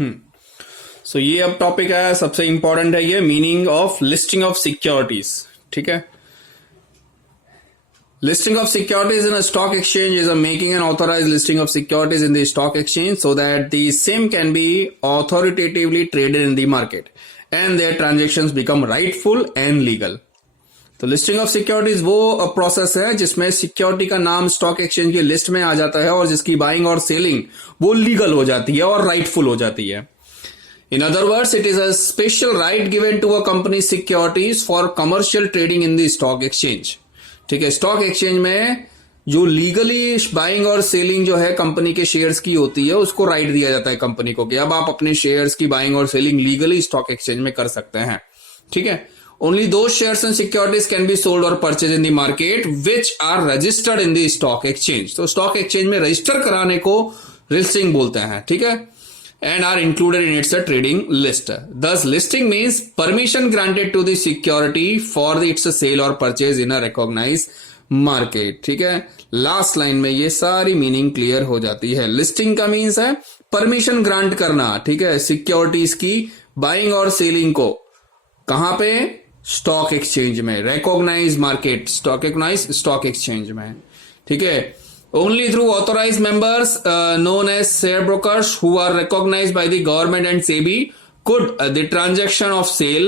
सो ये अब टॉपिक है, सबसे इंपॉर्टेंट है ये, meaning of listing of securities. ठीक है, listing of securities in a stock exchange is a making an authorized listing of securities in the stock exchange so that the same can be authoritatively traded in the market and their transactions become rightful and legal. तो listing of securities वो process है जिसमें security का नाम stock exchange की list में आ जाता है और जिसकी बाइंग और सेलिंग वो लीगल हो जाती है और राइटफुल हो जाती है। In other words, it is a special right given to a company's securities for commercial trading in the stock exchange. ठीक है, स्टॉक एक्सचेंज में जो लीगली बाइंग और सेलिंग जो है कंपनी के शेयर्स की होती है उसको राइट दिया जाता है कंपनी को कि अब आप अपने शेयर्स की बाइंग और सेलिंग लीगली स्टॉक एक्सचेंज में कर सकते हैं। ठीक है, only those shares and securities can be sold और purchase in the market which are registered in the stock exchange. तो स्टॉक एक्सचेंज में रजिस्टर कराने को लिस्टिंग बोलते हैं। ठीक है, and are included in its trading list. Thus, listing means permission granted to the security for its sale or purchase in a recognized market. ठीक है, लास्ट लाइन में ये सारी मीनिंग क्लियर हो जाती है। लिस्टिंग का मीन्स है परमिशन ग्रांट करना। ठीक है, सिक्योरिटीज की बाइंग और सेलिंग को कहां पे? स्टॉक एक्सचेंज में, रिकॉग्नाइज मार्केट, स्टॉक एक्सचेंज में। ठीक है, only through authorized members known as share brokers who are recognized by the government and SEBI could the transaction of sale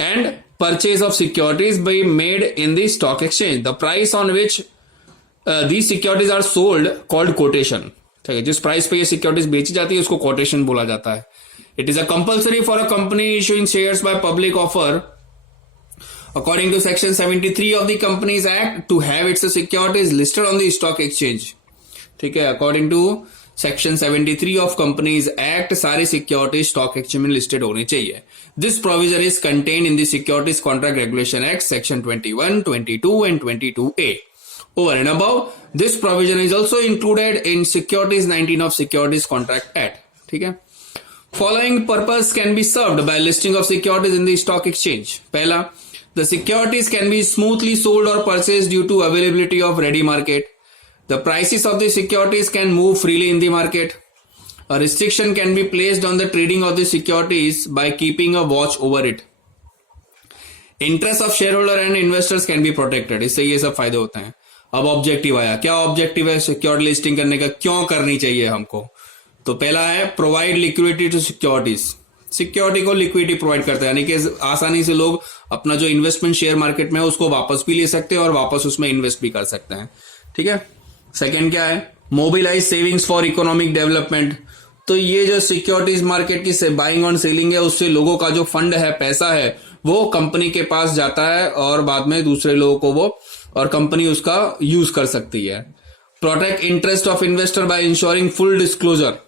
and purchase of securities be made in the stock exchange. The price on which these securities are sold called quotation. ठीक है, जिस price पे ये securities बेची जाती है उसको quotation बोला जाता है। It is a compulsory for a company issuing shares by public offer according to section 73 of the Companies Act to have its securities listed on the stock exchange. ठीक है, according to section 73 of Companies Act सारी securities stock exchange में listed होनी चाहिए। This provision is contained in the Securities Contract Regulation Act section 21, 22 and 22A. Over and above, this provision is also included in Securities 19 of Securities Contract Act. ठीक है, following purpose can be served by listing of securities in the stock exchange. पहला, the securities can be smoothly sold or purchased due to availability of ready market. The prices of the securities can move freely in the market. A restriction can be placed on the trading of the securities by keeping a watch over it. Interest of shareholder and investors can be protected. इससे ये सब फायदे होते हैं। अब objective आया, क्या objective है सिक्योरिटी लिस्टिंग करने का, क्यों करनी चाहिए हमको? तो पहला है provide liquidity to securities. Security को लिक्विडिटी प्रोवाइड करता है, यानी कि आसानी से लोग अपना जो इन्वेस्टमेंट शेयर मार्केट में है उसको वापस भी ले सकते हैं और वापस उसमें इन्वेस्ट भी कर सकते हैं। ठीक है, सेकंड क्या है? Mobilize savings for economic development. तो ये जो सिक्योरिटीज मार्केट की बाइंग और सेलिंग है उससे लोगों का जो फंड है, पैसा है, वो कंपनी के पास जाता है और बाद में दूसरे लोगों को वो और कंपनी उसका यूज कर सकती है। Protect interest of investor by insuring full disclosure.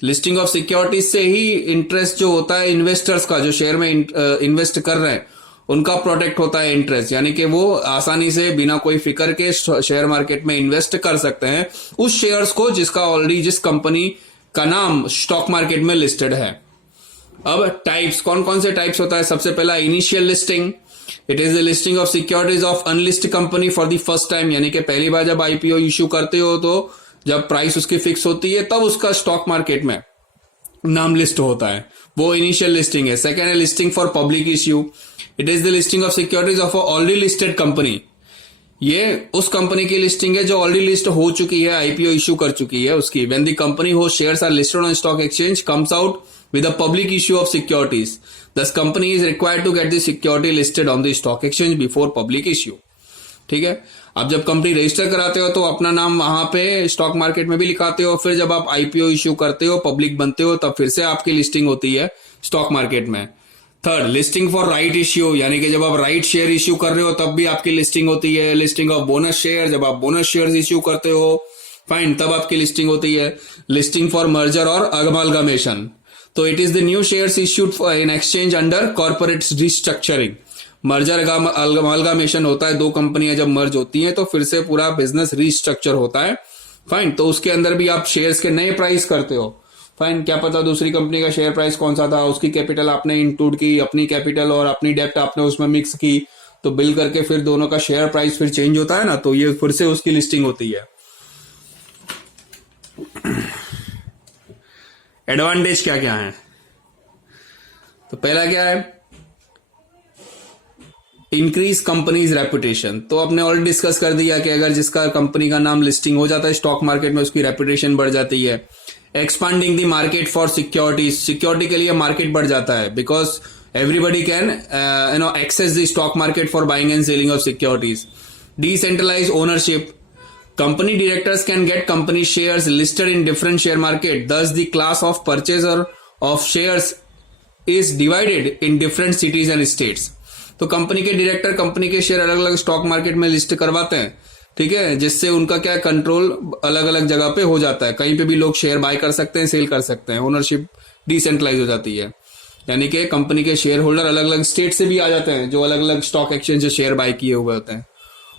Listing of securities से ही इंटरेस्ट जो होता है इन्वेस्टर्स का, जो शेयर में इन्वेस्ट कर रहे हैं उनका प्रोटेक्ट होता है इंटरेस्ट, यानी कि वो आसानी से बिना कोई फिक्र के शेयर मार्केट में इन्वेस्ट कर सकते हैं उस शेयर्स को जिसका ऑलरेडी जिस कंपनी का नाम स्टॉक मार्केट में लिस्टेड है। अब टाइप्स, कौन कौन से टाइप्स होता है? सबसे पहला initial listing. It is the listing of securities of unlist company for the first time, यानी कि पहली बार जब आईपीओ इश्यू करते हो तो जब प्राइस उसकी फिक्स होती है तब उसका स्टॉक मार्केट में नाम लिस्ट होता है, वो इनिशियल लिस्टिंग है। सेकेंड है listing for public issue. It is the listing of securities of already listed company. ये उस कंपनी की लिस्टिंग है जो ऑलरेडी लिस्ट हो चुकी है, आईपीओ इश्यू कर चुकी है उसकी। When the company who shares are listed on stock exchange comes out with a public issue of securities. Thus, company is required to get the security listed on the stock exchange before public issue. ठीक है, अब जब company register कराते हो तो अपना नाम वहां पे स्टॉक मार्केट में भी लिखाते हो, फिर जब आप आईपीओ इश्यू करते हो, पब्लिक बनते हो, तब फिर से आपकी लिस्टिंग होती है स्टॉक मार्केट में। Third, listing for right issue, यानी कि जब आप राइट शेयर इश्यू कर रहे हो तब भी आपकी लिस्टिंग होती है। लिस्टिंग ऑफ बोनस शेयर, जब आप बोनस शेयर इश्यू करते हो, फाइन, तब आपकी लिस्टिंग होती है। लिस्टिंग फॉर मर्जर और अमालगमेशन, तो it is the new shares issued in exchange under corporate restructuring. Merger amalgamation होता है, दो कंपनियां जब मर्ज होती हैं तो फिर से पूरा बिजनेस रिस्ट्रक्चर होता है, फाइन। तो उसके अंदर भी आप शेयर्स के नए प्राइस करते हो, फाइन। क्या पता दूसरी कंपनी का शेयर प्राइस कौन सा था, उसकी कैपिटल आपने इंक्लूड की, अपनी कैपिटल और अपनी डेप्ट आपने उसमें मिक्स की, तो बिल करके फिर दोनों का शेयर प्राइस फिर चेंज होता है ना, तो ये फिर से उसकी लिस्टिंग होती है। एडवांटेज क्या क्या है? तो पहला क्या है, इंक्रीज कंपनीज रेपुटेशन। तो आपने ऑलरेडी डिस्कस कर दिया कि अगर जिसका कंपनी का नाम लिस्टिंग हो जाता है स्टॉक मार्केट में, उसकी रेपुटेशन बढ़ जाती है। Expanding the market for securities, security के लिए मार्केट बढ़ जाता है, because everybody can access the stock market for buying and selling of securities. Decentralized ownership, company directors can get company shares listed in different share market, thus the class of purchaser of shares is divided in different cities and states. तो company के director company के share अलग अलग stock market में list करवाते हैं, ठीक है, जिससे उनका क्या कंट्रोल अलग अलग जगह पे हो जाता है, कहीं पे भी लोग शेयर बाय कर सकते हैं, सेल कर सकते हैं, ओनरशिप डिसेंट्रलाइज हो जाती है। यानी कि कंपनी के शेयर होल्डर अलग अलग स्टेट से भी आ जाते हैं जो अलग अलग स्टॉक एक्सचेंज से शेयर बाय किए हुए होते हैं।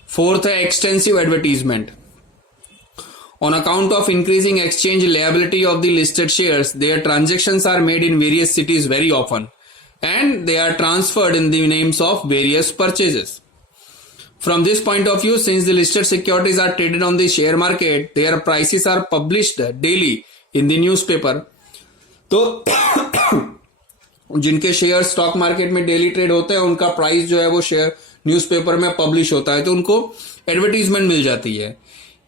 फोर्थ है extensive advertisement. On account of increasing exchange liability of the listed shares, their transactions are made in various cities very often and they are transferred in the names of various purchases. From this point of view, since the listed securities are traded on the share market, their prices are published daily in the newspaper. तो जिनके share stock market में daily trade होते हैं उनका price जो है वो share newspaper में पब्लिश होता है, तो उनको एडवर्टीजमेंट मिल जाती है।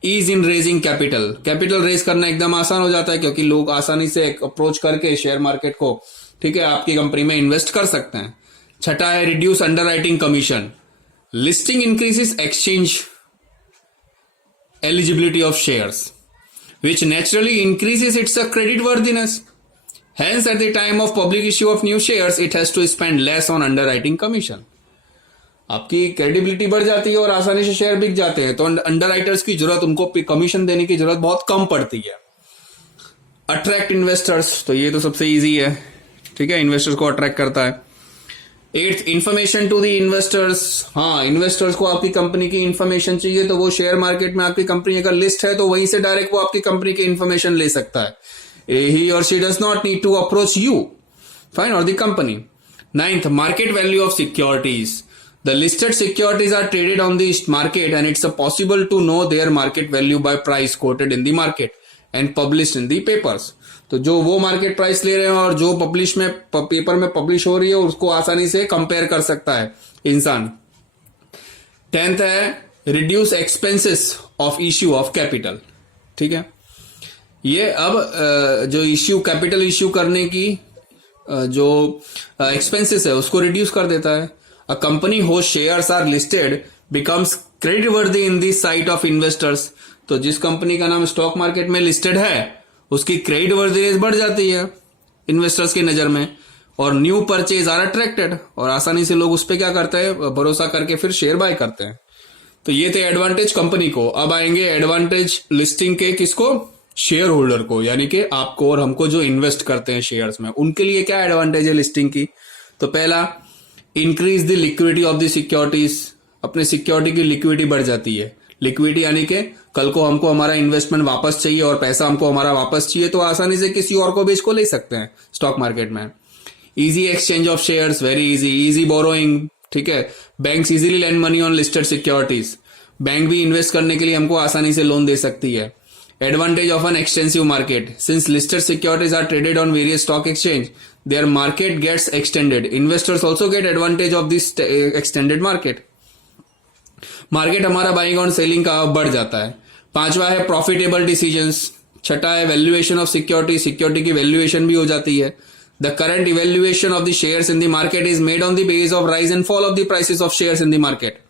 Ease in raising capital, capital raise करना एकदम आसान हो जाता है क्योंकि लोग आसानी से अप्रोच करके शेयर मार्केट को, ठीक है, आपकी कंपनी में इन्वेस्ट कर सकते हैं। छठा है reduce under writing commission. Listing increases exchange eligibility of shares which naturally increases its credit worthiness. Hence, at the time of public issue of new shares, it has to spend less on underwriting commission. आपकी credibility बढ़ जाती है और आसानी से share बिक जाते हैं, तो अंडरराइटर्स की जरूरत, उनको कमीशन देने की जरूरत बहुत कम पड़ती है। अट्रैक्ट इन्वेस्टर्स, तो ये तो सबसे इजी है, ठीक है, इन्वेस्टर्स को अट्रैक्ट करता है। Eighth, information to the investors. हाँ, इन्वेस्टर्स को आपकी कंपनी की इंफॉर्मेशन चाहिए तो वो शेयर मार्केट में आपकी कंपनी अगर लिस्ट है तो वहीं से डायरेक्ट वो आपकी कंपनी की इंफॉर्मेशन ले सकता है। He or she does not need to approach you, fine, or the company. Ninth, market value of securities. The listed securities are traded on the market and it's possible to know their market value by price quoted in the market and published in the papers. तो जो वो market price ले रहे हैं और जो publish में paper में पब्लिश हो रही है उसको आसानी से कंपेयर कर सकता है इंसान। 10th है reduce expenses of issue of capital, ठीक है, ये अब जो इश्यू कैपिटल इश्यू करने की जो एक्सपेंसेस है उसको रिड्यूस कर देता है। A company who shares are listed becomes credit worthy in the sight of investors. तो जिस कंपनी का नाम स्टॉक मार्केट में लिस्टेड है उसकी क्रेडिट वर्दीनेस बढ़ जाती है इन्वेस्टर्स की नजर में, और न्यू परचेज आर अट्रैक्टेड, और आसानी से लोग उस पर क्या करते हैं, भरोसा करके फिर शेयर बाय करते हैं। तो ये थे एडवांटेज कंपनी को। अब आएंगे एडवांटेज लिस्टिंग के, किसको, शेयर होल्डर को, यानी कि आपको और हमको जो इन्वेस्ट करते हैं शेयर्स में, उनके लिए क्या एडवांटेज है लिस्टिंग की। तो पहला, increase the liquidity of the securities. अपने सिक्योरिटी की लिक्विडिटी बढ़ जाती है। लिक्विडिटी यानी कि कल को हमको हमारा इन्वेस्टमेंट वापस चाहिए और पैसा हमको हमारा वापस चाहिए तो आसानी से किसी और को बेच को ले सकते हैं स्टॉक मार्केट में। Easy exchange of shares, very easy borrowing, ठीक है, banks easily lend money on listed securities. Bank भी इन्वेस्ट करने के लिए हमको आसानी से लोन दे सकती है। Advantage of an extensive market. Since listed securities are traded on various stock exchange, their market gets extended. Investors also get advantage of this extended market. Market हमारा बाइंग और सेलिंग का बढ़ जाता है। पांचवा है प्रॉफिटेबल डिसीजंस। छठा है वैल्यूएशन ऑफ सिक्योरिटी, सिक्योरिटी की वैल्यूएशन भी हो जाती है। The current evaluation of the shares in the market is made on the base of rise and fall of the prices of shares in the market.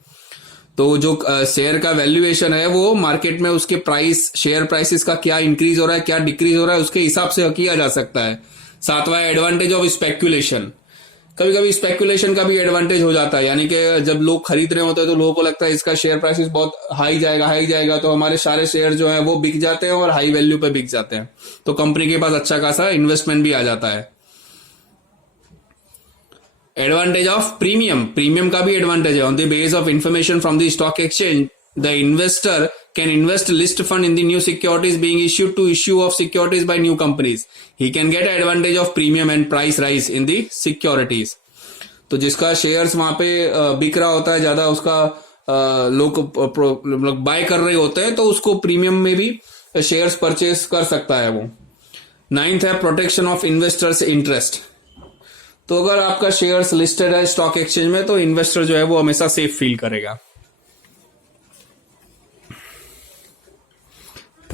तो जो share का valuation है वो मार्केट में उसके प्राइस, शेयर प्राइसेस का क्या increase हो रहा है क्या डिक्रीज हो रहा है उसके हिसाब से किया जा सकता है। सातवां है एडवांटेज ऑफ स्पेक्यूलेशन। कभी कभी स्पेक्यूलेशन का भी एडवांटेज हो जाता है, यानी कि जब लोग खरीद रहे होते हैं तो लोगों को लगता है इसका शेयर प्राइसेस बहुत हाई जाएगा, तो हमारे सारे शेयर जो है वो बिक जाते हैं और हाई वैल्यू पे बिक जाते हैं, तो कंपनी के पास अच्छा खासा इन्वेस्टमेंट भी आ जाता है। एडवांटेज ऑफ प्रीमियम, प्रीमियम का भी एडवांटेज है। On the base of information from the stock exchange, the investor can invest list fund in the new securities being issued to issue of securities by new companies. He can get advantage of premium and price rise in the securities. तो जिसका shares वहां पे बिक रहा होता है ज्यादा, उसका लोग बाय कर रहे होते हैं तो उसको प्रीमियम में भी शेयर्स परचेस कर सकता है वो। नाइन्थ है प्रोटेक्शन ऑफ इन्वेस्टर्स इंटरेस्ट। तो अगर आपका शेयर्स लिस्टेड है स्टॉक एक्सचेंज में तो इन्वेस्टर जो है वो हमेशा सेफ फील करेगा।